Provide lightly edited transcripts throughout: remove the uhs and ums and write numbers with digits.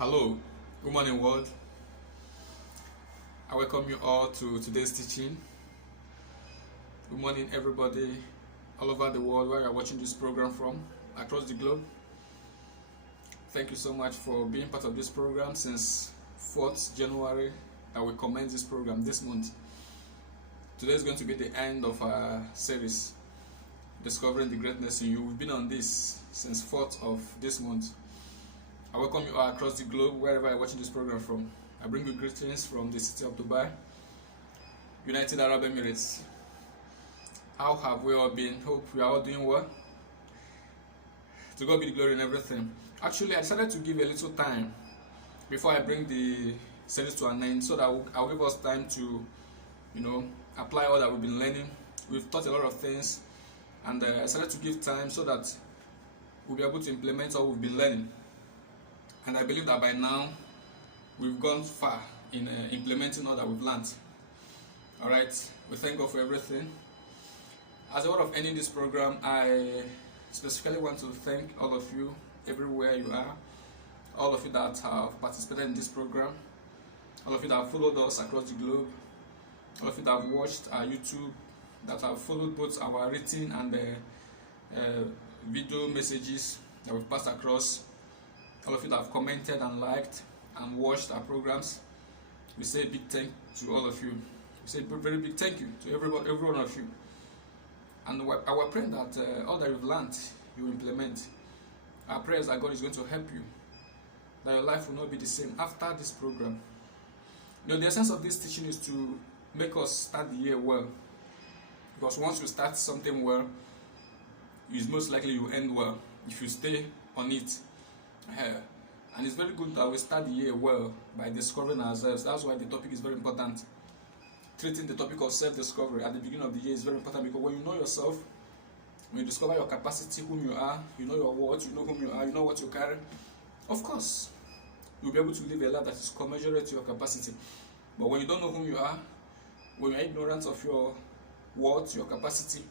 Hello, good morning world. I welcome you all to today's teaching. Good morning everybody all over the world where you are watching this program from, across the globe. Thank you so much for being part of this program since 4th January that we commence this program this month. Today is going to be the end of our series, Discovering the Greatness in You. We've been on this since 4th of this month. I welcome you all across the globe, wherever you're watching this program from. I bring you greetings from the city of Dubai, United Arab Emirates. How have we all been? Hope we are all doing well. To God be the glory in everything. Actually, I decided to give a little time before I bring the series to an end, so that I'll give us time to, apply all that we've been learning. We've taught a lot of things, and I decided to give time so that we'll be able to implement all we've been learning. And I believe that by now, we've gone far in implementing all that we've learned. Alright, we thank God for everything. As a way of ending this program, I specifically want to thank all of you, everywhere you are, all of you that have participated in this program, all of you that have followed us across the globe, all of you that have watched our YouTube, that have followed both our written and video messages that we've passed across, all of you that have commented and liked and watched our programs. We say a big thank to all of you. We say a very big thank you to every one of you. And our prayer that all that you've learned, you implement. Our prayers that God is going to help you, that your life will not be the same after this program. The essence of this teaching is to make us start the year well. Because once you start something well, it's most likely you end well if you stay on it. And it's very good that we start the year well by discovering ourselves. That's why the topic is very important. Treating the topic of self-discovery at the beginning of the year is very important, because when you know yourself, when you discover your capacity, whom you are, you know your worth, you know whom you are, you know what you carry, of course, you'll be able to live a life that is commensurate to your capacity. But when you don't know whom you are, when you're ignorant of your worth, your capacity,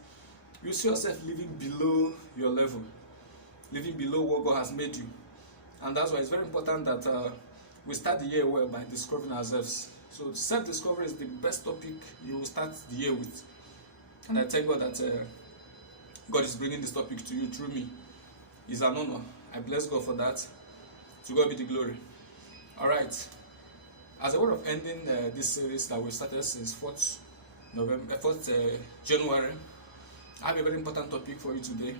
you see yourself living below your level, living below what God has made you. And that's why it's very important that we start the year well by discovering ourselves. So self-discovery is the best topic you will start the year with. And I thank God that God is bringing this topic to you through me. It's an honor. I bless God for that. To God be the glory. Alright. As a way of ending this series that we started since 4th January, I have a very important topic for you today.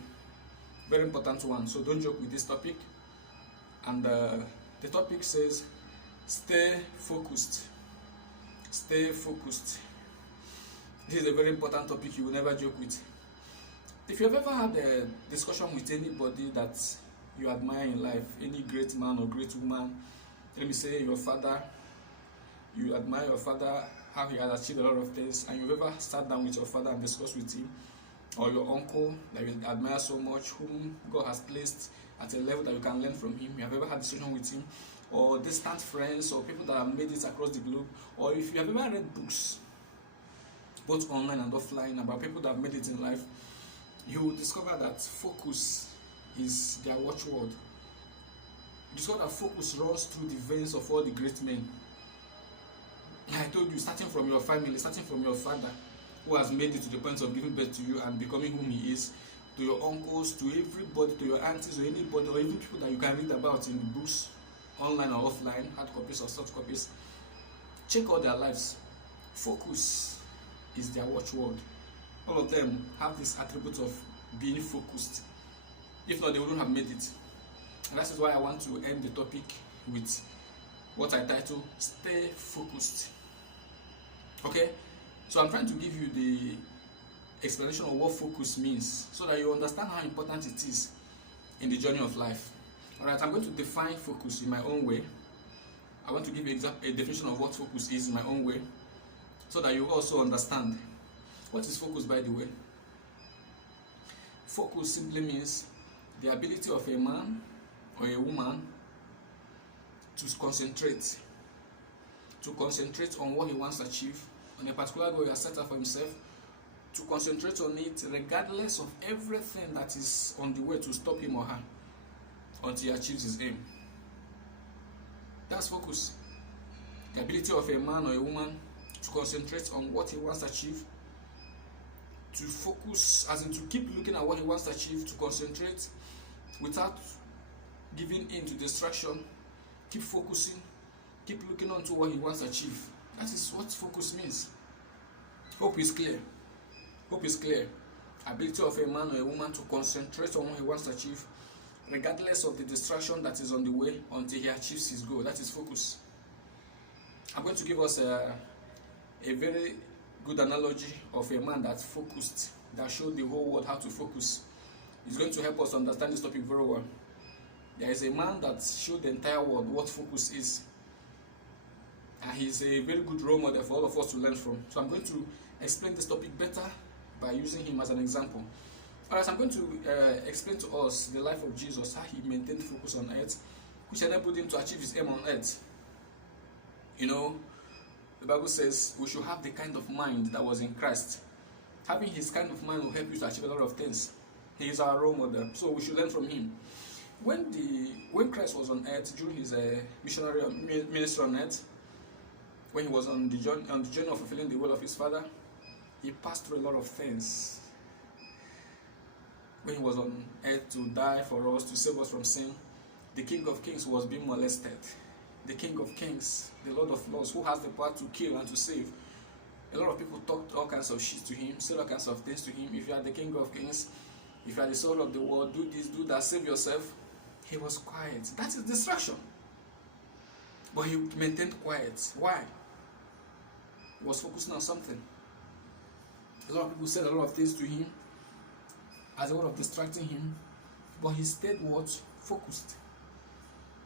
Very important one. So don't joke with this topic. And the topic says, stay focused. Stay focused. This is a very important topic you will never joke with. If you've ever had a discussion with anybody that you admire in life, any great man or great woman, let me say your father, you admire your father, how he has achieved a lot of things, and you've ever sat down with your father and discussed with him, or your uncle that you admire so much, whom God has placed at a level that you can learn from him, you have ever had a discussion with him, or distant friends, or people that have made it across the globe, or if you have ever read books, both online and offline, about people that have made it in life, you will discover that focus is their watchword. You discover that focus runs through the veins of all the great men. I told you, starting from your family, starting from your father, who has made it to the point of giving birth to you and becoming whom he is, to your uncles, to everybody, to your aunties, or anybody, or even people that you can read about in the books, online or offline, hard copies or soft copies. Check out their lives. Focus is their watchword. All of them have this attribute of being focused. If not, they wouldn't have made it. And that is why I want to end the topic with what I title, Stay Focused. Okay? So I'm trying to give you the explanation of what focus means, so that you understand how important it is in the journey of life. Alright, I'm going to define focus in my own way. I want to give you a definition of what focus is in my own way, so that you also understand. What is focus, by the way? Focus simply means the ability of a man or a woman to concentrate on what he wants to achieve, on a particular goal he has set up for himself, to concentrate on it regardless of everything that is on the way to stop him or her until he achieves his aim. That's focus. The ability of a man or a woman to concentrate on what he wants to achieve, to focus, as in to keep looking at what he wants to achieve, to concentrate without giving in to distraction, keep focusing, keep looking on to what he wants to achieve. That is what focus means. Hope is clear. Hope is clear. Ability of a man or a woman to concentrate on what he wants to achieve, regardless of the distraction that is on the way, until he achieves his goal. That is focus. I'm going to give us a very good analogy of a man that's focused, that showed the whole world how to focus. It's going to help us understand this topic very well. There is a man that showed the entire world what focus is. And he's a very good role model for all of us to learn from. So I'm going to explain this topic better by using him as an example. Alright, so I'm going to explain to us the life of Jesus, how he maintained focus on earth, which enabled him to achieve his aim on earth. You know, the Bible says we should have the kind of mind that was in Christ. Having his kind of mind will help you to achieve a lot of things. He is our role model, so we should learn from him. When Christ was on earth, during his missionary ministry on earth, when he was on the journey of fulfilling the will of his Father, he passed through a lot of things. When he was on earth to die for us, to save us from sin, the King of Kings was being molested. The King of Kings, the Lord of Lords, who has the power to kill and to save. A lot of people talked all kinds of shit to him, said all kinds of things to him. If you are the King of Kings, if you are the soul of the world, do this, do that, save yourself. He was quiet. That is distraction. But he maintained quiet. Why? He was focusing on something. A lot of people said a lot of things to him as a way of distracting him, but he stayed what? Focused.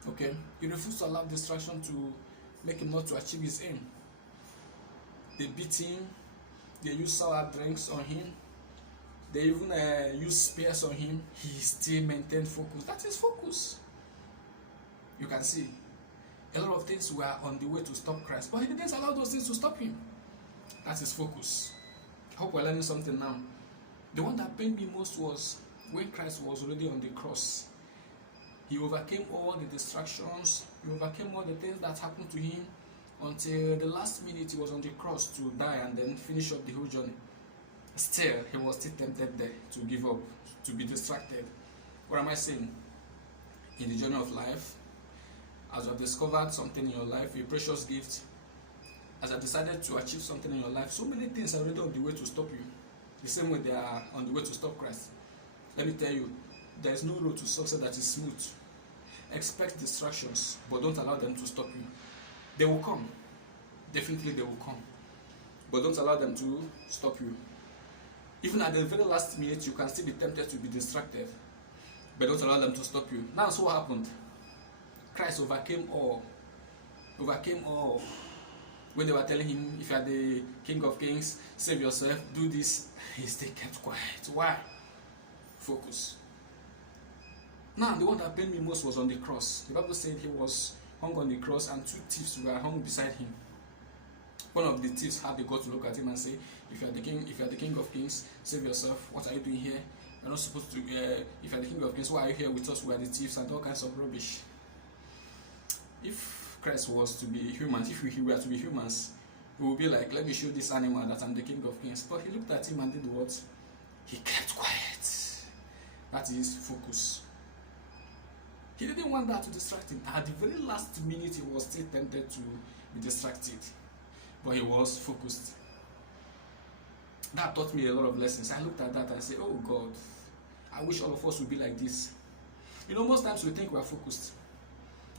Okay? He refused to allow distraction to make him not to achieve his aim. They beat him, they used sour drinks on him, they even used spears on him. He still maintained focus. That is focus. You can see a lot of things were on the way to stop Christ, but he didn't allow those things to stop him. That is focus. I hope we're learning something now. The one that pained me most was when Christ was already on the cross. He overcame all the distractions, he overcame all the things that happened to him until the last minute he was on the cross to die and then finish up the whole journey. Still, he was still tempted there to give up, to be distracted. What am I saying? In the journey of life, as you have discovered something in your life, a precious gift, as I decided to achieve something in your life, so many things are already on the way to stop you. The same way they are on the way to stop Christ. Let me tell you, there is no road to success that is smooth. Expect distractions, but don't allow them to stop you. They will come. Definitely they will come. But don't allow them to stop you. Even at the very last minute, you can still be tempted to be distracted. But don't allow them to stop you. Now, so what happened? Christ overcame all. Overcame all. When they were telling him, if you are the King of Kings, save yourself, do this, he still kept quiet. Why? Focus. Now, the one that pained me most was on the cross. The Bible said he was hung on the cross and two thieves were hung beside him. One of the thieves had the gut to look at him and say, if you are the King of Kings, save yourself. What are you doing here? You're not supposed to, if you are the King of Kings, why are you here with us? We are the thieves, and all kinds of rubbish. If Christ was to be humans, if we were to be humans, we would be like, let me show this animal that I'm the King of Kings. But he looked at him and did what? He kept quiet. That is focus. He didn't want that to distract him. At the very last minute, he was still tempted to be distracted. But he was focused. That taught me a lot of lessons. I looked at that and said, oh God, I wish all of us would be like this. You know, most times we think we are focused.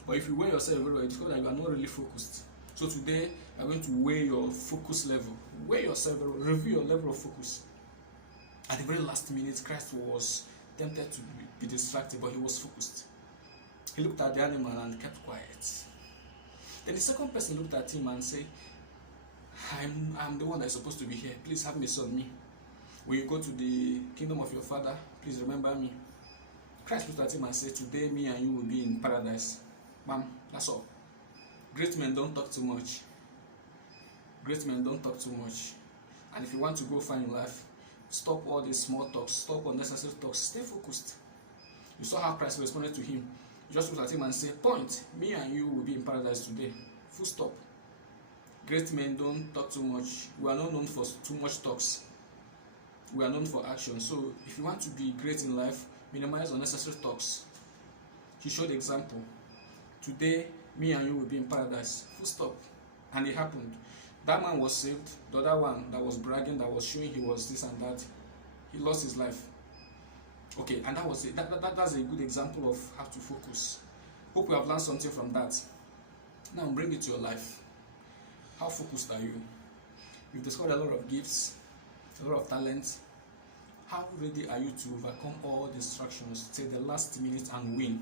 But if you weigh yourself very well, you discover that you are not really focused. So today, we are going to weigh your focus level. Weigh yourself very well, review your level of focus. At the very last minute, Christ was tempted to be distracted, but he was focused. He looked at the animal and kept quiet. Then the second person looked at him and said, I'm the one that is supposed to be here. Please have mercy on me. When you go to the kingdom of your Father, please remember me. Christ looked at him and said, today me and you will be in paradise. Ma'am, that's all. Great men don't talk too much. Great men don't talk too much. And if you want to go far in life, stop all these small talks, stop unnecessary talks, stay focused. You saw how Christ responded to him. You just look at him and say, point, me and you will be in paradise today. Full stop. Great men don't talk too much. We are not known for too much talks. We are known for action. So if you want to be great in life, minimize unnecessary talks. He showed the example. Today, me and you will be in paradise. Full stop. And it happened. That man was saved. The other one that was bragging, that was showing he was this and that, he lost his life. Okay, and that was it. That's a good example of how to focus. Hope you have learned something from that. Now bring it to your life. How focused are you? You've discovered a lot of gifts, a lot of talents. How ready are you to overcome all distractions till the last minute and win?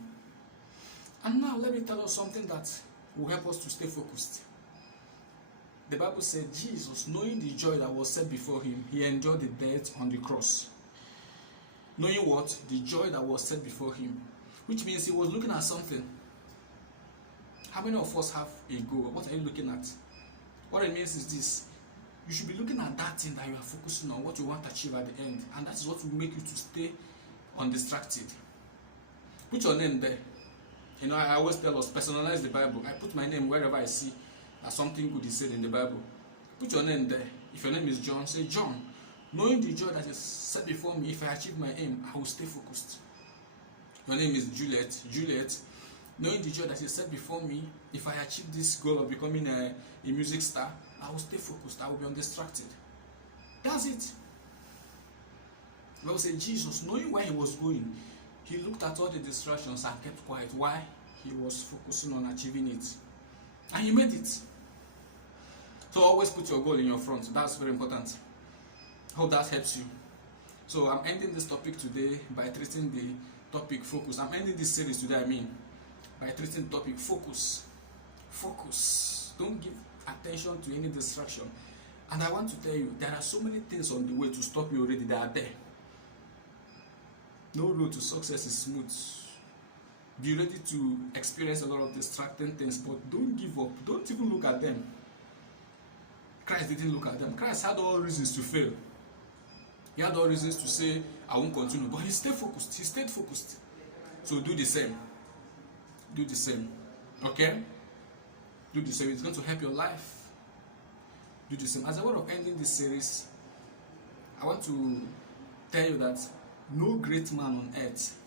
And now let me tell us something that will help us to stay focused. The Bible said Jesus, knowing the joy that was set before him, he endured the death on the cross. Knowing what? The joy that was set before him. Which means he was looking at something. How many of us have a goal? What are you looking at? What it means is this. You should be looking at that thing that you are focusing on, what you want to achieve at the end. And that is what will make you to stay undistracted. Put your name there. You know, I always tell us, personalize the Bible. I put my name wherever I see that something good is said in the Bible. Put your name there. If your name is John, say, John, knowing the joy that is set before me, if I achieve my aim, I will stay focused. Your name is Juliet. Juliet, knowing the joy that is set before me, if I achieve this goal of becoming a music star, I will stay focused. I will be undistracted. That's it. The Bible says Jesus, knowing where he was going, he looked at all the distractions and kept quiet. Why? He was focusing on achieving it. And he made it. So always put your goal in your front. That's very important. Hope that helps you. So I'm ending this topic today by treating the topic focus. I'm ending this series today, by treating the topic focus. Focus. Don't give attention to any distraction. And I want to tell you, there are so many things on the way to stop you already that are there. No road to success is smooth. Be ready to experience a lot of distracting things, but don't give up. Don't even look at them. Christ didn't look at them. Christ had all reasons to fail. He had all reasons to say, I won't continue. But he stayed focused. He stayed focused. So do the same. Do the same. Okay? Do the same. It's going to help your life. Do the same. As a way of ending this series, I want to tell you that no great man on earth,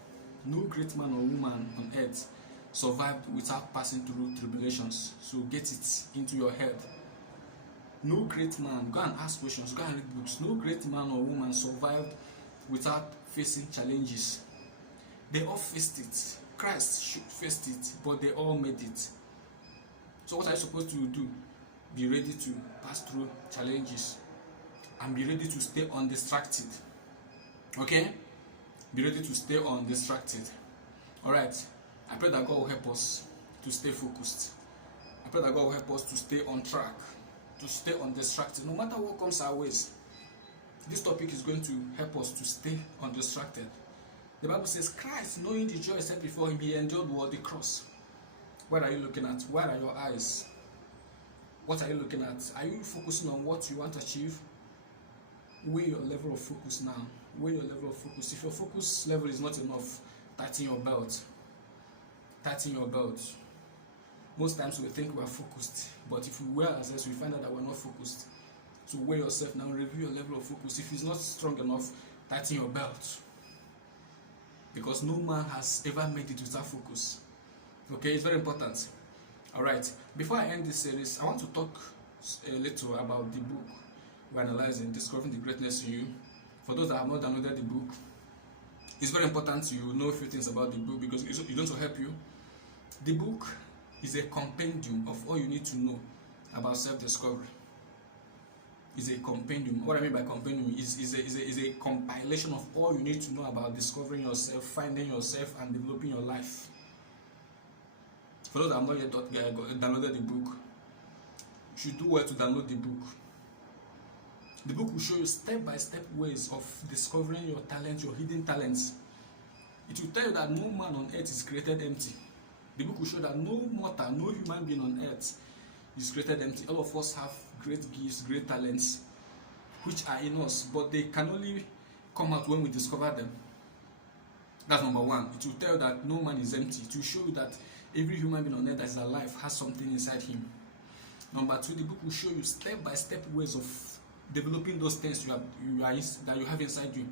no great man or woman on earth survived without passing through tribulations. So get it into your head. No great man, go and ask questions, go and read books. No great man or woman survived without facing challenges. They all faced it. Christ faced it, but they all made it. So what are you supposed to do? Be ready to pass through challenges and be ready to stay undistracted. Okay? Be ready to stay undistracted. Alright. I pray that God will help us to stay focused. I pray that God will help us to stay on track, to stay undistracted. No matter what comes our ways, this topic is going to help us to stay undistracted. The Bible says, Christ, knowing the joy set before him, he endured the cross. What are you looking at? Where are your eyes? What are you looking at? Are you focusing on what you want to achieve? Weigh your level of focus now. Weigh your level of focus. If your focus level is not enough, tighten your belt. Tighten your belt. Most times we think we are focused, but if we wear ourselves, we find out that we're not focused. So weigh yourself now, review your level of focus. If it's not strong enough, tighten your belt. Because no man has ever made it without focus. Okay, it's very important. Alright, before I end this series, I want to talk a little about the book we're analyzing, Discovering the Greatness in You. For those that have not downloaded the book, it's very important you know a few things about the book because it's going to help you. The book is a compendium of all you need to know about self-discovery. It's a compendium. What I mean by compendium is a compilation of all you need to know about discovering yourself, finding yourself, and developing your life. For those that have not yet downloaded the book, you should do well to download the book. The book will show you step-by-step ways of discovering your talents, your hidden talents. It will tell you that no man on earth is created empty. The book will show that no mortal, no human being on earth is created empty. All of us have great gifts, great talents, which are in us, but they can only come out when we discover them. That's number one. It will tell you that no man is empty. It will show you that every human being on earth that is alive has something inside him. Number two, the book will show you step-by-step ways of developing those things that you have inside you.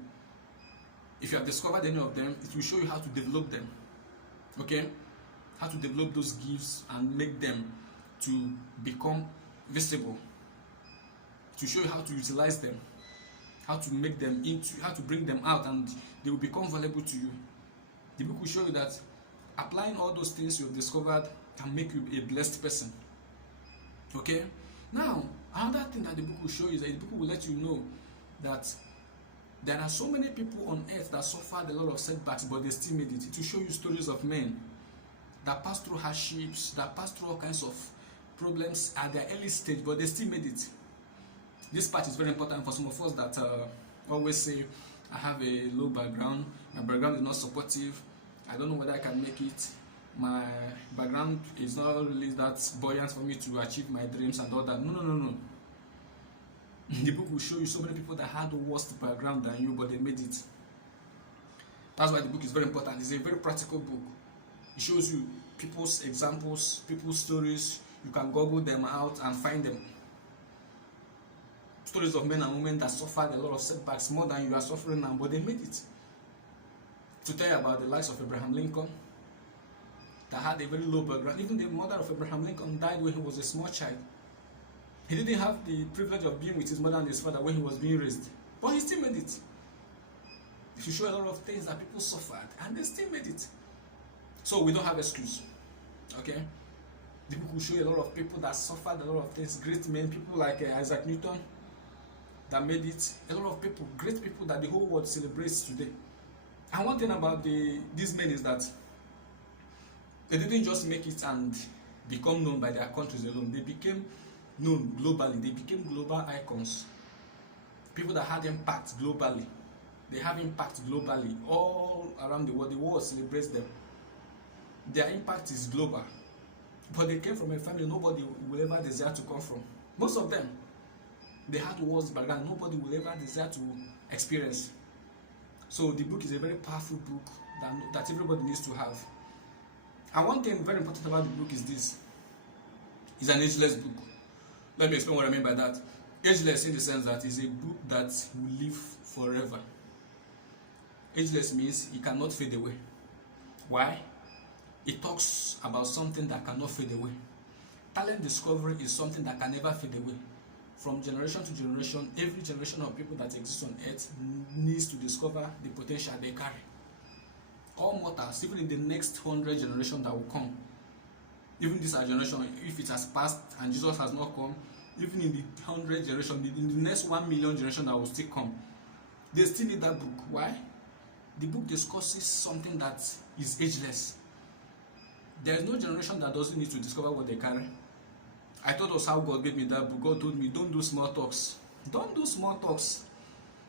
If you have discovered any of them, it will show you how to develop them. Okay? How to develop those gifts and make them to become visible. It will show you how to utilize them, how to make them into, how to bring them out, and they will become valuable to you. The book will show you that applying all those things you've discovered can make you a blessed person. Okay? Now, another thing that the book will show you is that the book will let you know that there are so many people on earth that suffered a lot of setbacks, but they still made it. It will show you stories of men that passed through hardships, that passed through all kinds of problems at their early stage, but they still made it. This part is very important for some of us that always say, I have a low background, my background is not supportive, I don't know whether I can make it, my background is not really that buoyant for me to achieve my dreams and all that. No. The book will show you so many people that had the worst background than you, but they made it. That's why the book is very important. It's a very practical book. It shows you people's examples, people's stories. You can Google them out and find them. Stories of men and women that suffered a lot of setbacks, more than you are suffering now, but they made it. To tell you about the likes of Abraham Lincoln, that had a very low background. Even the mother of Abraham Lincoln died when he was a small child. He didn't have the privilege of being with his mother and his father when he was being raised, but he still made it. If you show a lot of things that people suffered and they still made it, so we don't have excuse. Okay, the book will show you a lot of people that suffered a lot of things, great men, people like Isaac Newton that made it, a lot of people, great people that the whole world celebrates today. And one thing about these men is that they didn't just make it and become known by their countries alone. They became known globally. They became global icons. People that had impact globally. They have impact globally all around the world. The world celebrates them. Their impact is global. But they came from a family nobody will ever desire to come from. Most of them, they had the world's background nobody will ever desire to experience. So the book is a very powerful book that everybody needs to have. And one thing very important about the book is this. It's an ageless book. Let me explain what I mean by that. Ageless in the sense that it's a book that will live forever. Ageless means it cannot fade away. Why? It talks about something that cannot fade away. Talent discovery is something that can never fade away. From generation to generation, every generation of people that exist on earth needs to discover the potential they carry. All mortals, even in the next 100 generations that will come, even this generation, if it has passed and Jesus has not come, even in the 100 generations, in the next 1 million generation that will still come, they still need that book. Why? The book discusses something that is ageless. There is no generation that doesn't need to discover what they carry. I told us how God gave me that book. God told me, don't do small talks. Don't do small talks.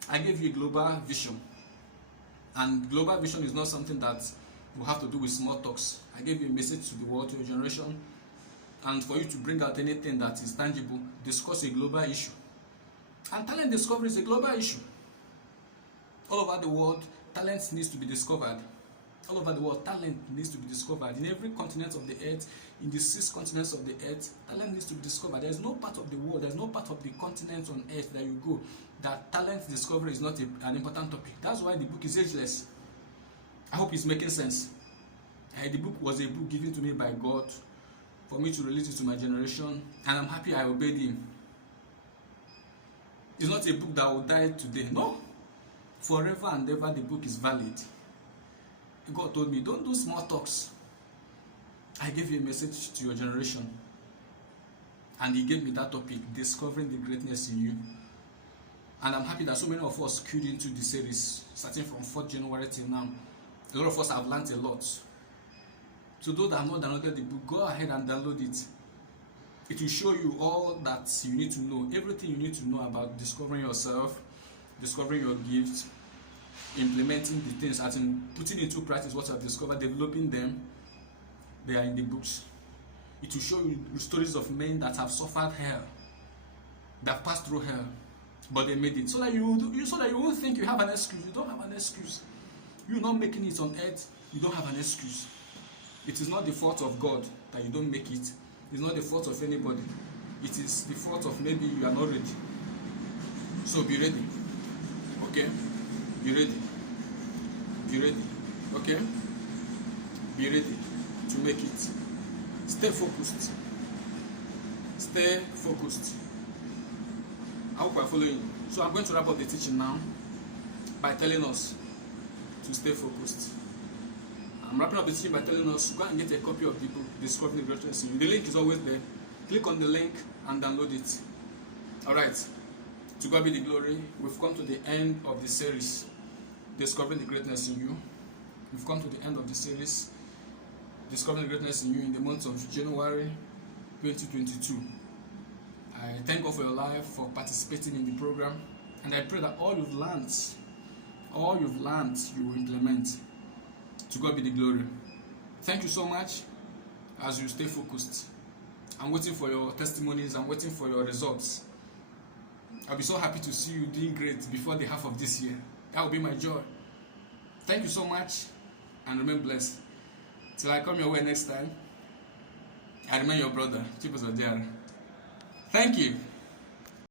I gave you a global vision. And global vision is not something that will have to do with small talks. I gave you a message to the world, to your generation. And for you to bring out anything that is tangible, discuss a global issue. And talent discovery is a global issue. All over the world, talent needs to be discovered. All over the world, talent needs to be discovered. In every continent of the earth, in the 6 continents of the earth, talent needs to be discovered. There is no part of the world, there is no part of the continent on earth that you go that talent discovery is not an important topic. That's why the book is ageless. I hope it's making sense. The book was a book given to me by God for me to release it to my generation, and I'm happy I obeyed him. It's not a book that will die today. No. Forever and ever the book is valid. God told me, don't do small talks. I gave you a message to your generation. And he gave me that topic, discovering the greatness in you. And I'm happy that so many of us queued into the series, starting from 4th January till now. A lot of us have learned a lot. So those that have not downloaded the book, go ahead and download it. It will show you all that you need to know, everything you need to know about discovering yourself, discovering your gifts, implementing the things, as in putting into practice what you have discovered, developing them. They are in the books. It will show you stories of men that have suffered hell, that passed through hell, but they made it. So that you won't think you have an excuse. You don't have an excuse. You not making it on earth, you don't have an excuse. It is not the fault of God that you don't make it. It's not the fault of anybody. It is the fault of maybe you are not ready. So be ready. Okay? Be ready. Be ready. Okay? Be ready to make it. Stay focused. Stay focused. I hope I'm following. So I'm going to wrap up the teaching now by telling us to stay focused. I'm wrapping up the teaching by telling us go and get a copy of the book, Discovering the Greatness in You. The link is always there. Click on the link and download it. Alright. To God be the glory. We've come to the end of the series, Discovering the Greatness in You. We've come to the end of the series, Discovering the Greatness in You, in the month of January 2022. I thank God for your life, for participating in the program, and I pray that all you've learned, you will implement. To God be the glory. Thank you so much as you stay focused. I'm waiting for your testimonies. I'm waiting for your results. I'll be so happy to see you doing great before the half of this year. That will be my joy. Thank you so much and remain blessed. Till I come your way next time, I remain your brother, Chief Ozodiara. Thank you.